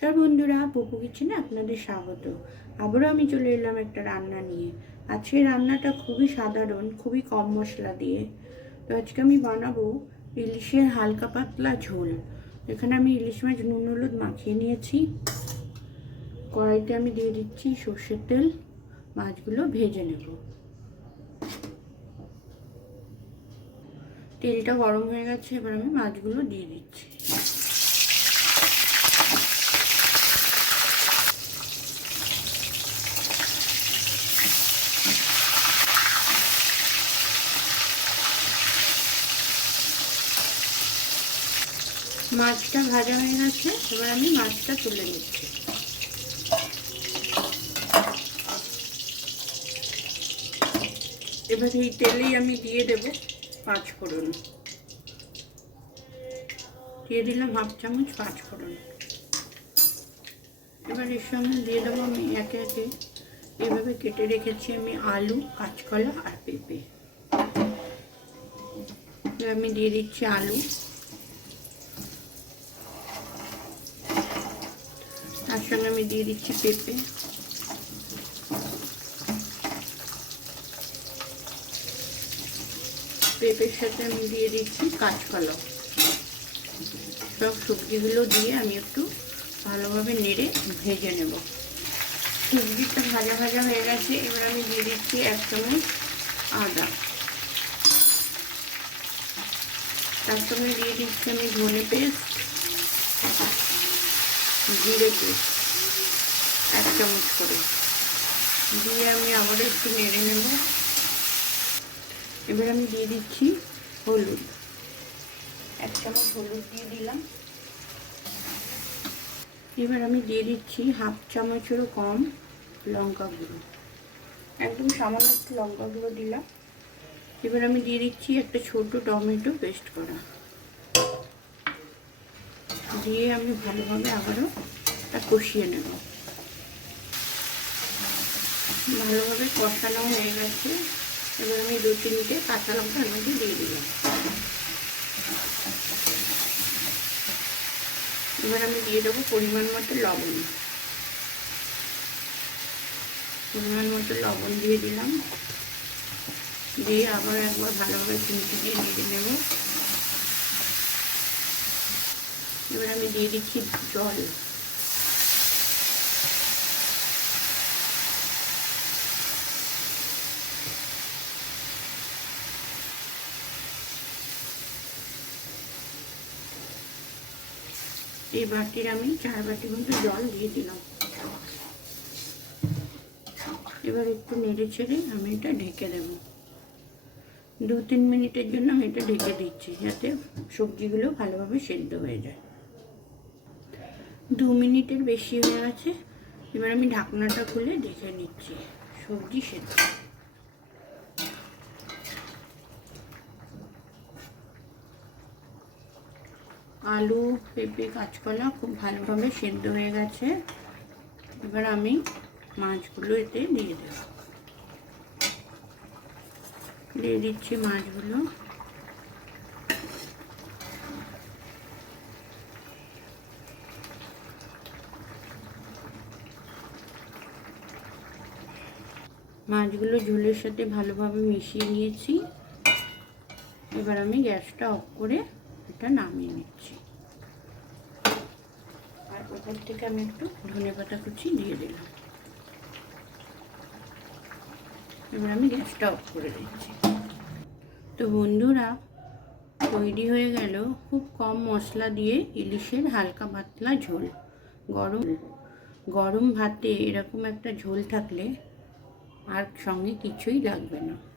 নমস্কার বন্ধুরা, পপু কিচেনে আপনাদের স্বাগত। আবারও আমি চলে এলাম একটা রান্না নিয়ে। আজকে রান্নাটা খুবই সাধারণ, খুবই কম মশলা দিয়ে। তো আজকে আমি বানাবো ইলিশের হালকা পাতলা ঝোল। এখানে আমি ইলিশ মাছ, নুন, হলুদ মাখিয়ে নিয়েছি। কড়াইতে আমি দিয়ে দিচ্ছি সর্ষের তেল। মাছগুলো ভেজে নেব। তেলটা গরম হয়ে গেছে, এবার আমি মাছগুলো দিয়ে দিচ্ছি। মাছটা ভাজা হয়ে গেছে, এবার আমি মাছটা তুলে নিচ্ছি। এবার এই তেলেই আমি দিয়ে দেব পাঁচ ফোড়ন দিয়ে দিলাম হাফ চামচ পাঁচ ফোড়ন এবার এর সঙ্গে দিয়ে দেবো আমি একে একে। এভাবে কেটে রেখেছি আমি আলু, কাঁচকলা আর পেঁপে। আমি দিয়ে দিচ্ছি আলু। তার সঙ্গে আমি দিয়ে দিচ্ছি পেঁপে। পেঁপের সাথে আমি দিয়ে দিচ্ছি কাঁচকলা। সব সবজিগুলো দিয়ে আমি একটু ভালোভাবে নেড়ে ভেজে নেব। সবজিটা ভাজা ভাজা হয়ে গেছে, এবার আমি দিয়ে দিচ্ছি এক চামচ আদা। তার সঙ্গে দিয়ে দিচ্ছি আমি ধনে পেস্ট। জিরে পেস্ট। এক চামচ করে। দিয়ে আমি আবার একটু নেড়ে নেব। এবার আমি দিয়ে দিচ্ছি হলুদ। এক চামচ হলুদ দিয়ে দিলাম। এবার আমি দিয়ে দিচ্ছি হাফ চামচেরও কম লঙ্কা গুঁড়ো। একদম সামান্য একটু লঙ্কা গুঁড়ো দিলাম। এবার আমি দিয়ে দিচ্ছি একটা ছোট টমেটো পেস্ট করা। দিয়ে আমি ভালোভাবে আবারও তা কষিয়ে নেব। ভালোভাবে কষানো হয়ে গেছে। এবার আমি দু তিনটে কাঁচা লঙ্কা এর মধ্যে দিয়ে দিলাম। এবার আমি দিয়ে দেবো পরিমাণ মতো লবণ। পরিমাণ মতো লবণ দিয়ে দিলাম। দিয়ে আবার একবার ভালোভাবে চিমটি দিয়ে নেড়ে নেব। এবার আমি দিয়ে দিচ্ছি জল এই বাটির আমি চার বাটি মতো জল দিয়ে দিলাম। এবার একটু নেড়ে ছেড়ে আমি এটা ঢেকে দেব। দু তিন মিনিটের জন্য আমি এটা ঢেকে দিচ্ছি যাতে সবজিগুলো ভালোভাবে সেদ্ধ হয়ে যায়। দু মিনিটের বেশি হয়ে গেছে। এবার আমি ঢাকনাটা খুলে দেখে নিচ্ছি। সবজি সেদ্ধ। আলু, পেঁপে, কাঁচকলা খুব ভালোভাবে সেদ্ধ হয়ে গেছে। এবার আমি মাছগুলো এতে দিয়ে দেব। দিয়ে দিচ্ছি মাছগুলো। মাছগুলো ঝোলের সাথে ভালোভাবে মিশিয়ে নিয়েছি। এবার আমি গ্যাসটা অফ করে এটা নামিয়ে নিচ্ছি। আর ওপর থেকে আমি একটু ধনে পাতা কুচি দিয়ে দিলাম। এবার আমি গ্যাসটা অফ করে দিচ্ছি। তো বন্ধুরা, তৈরি হয়ে গেল খুব কম মশলা দিয়ে ইলিশের হালকা পাতলা ঝোল। গরম গরম ভাতে এরকম একটা ঝোল থাকলে আর সঙ্গে কিছুই লাগবে না।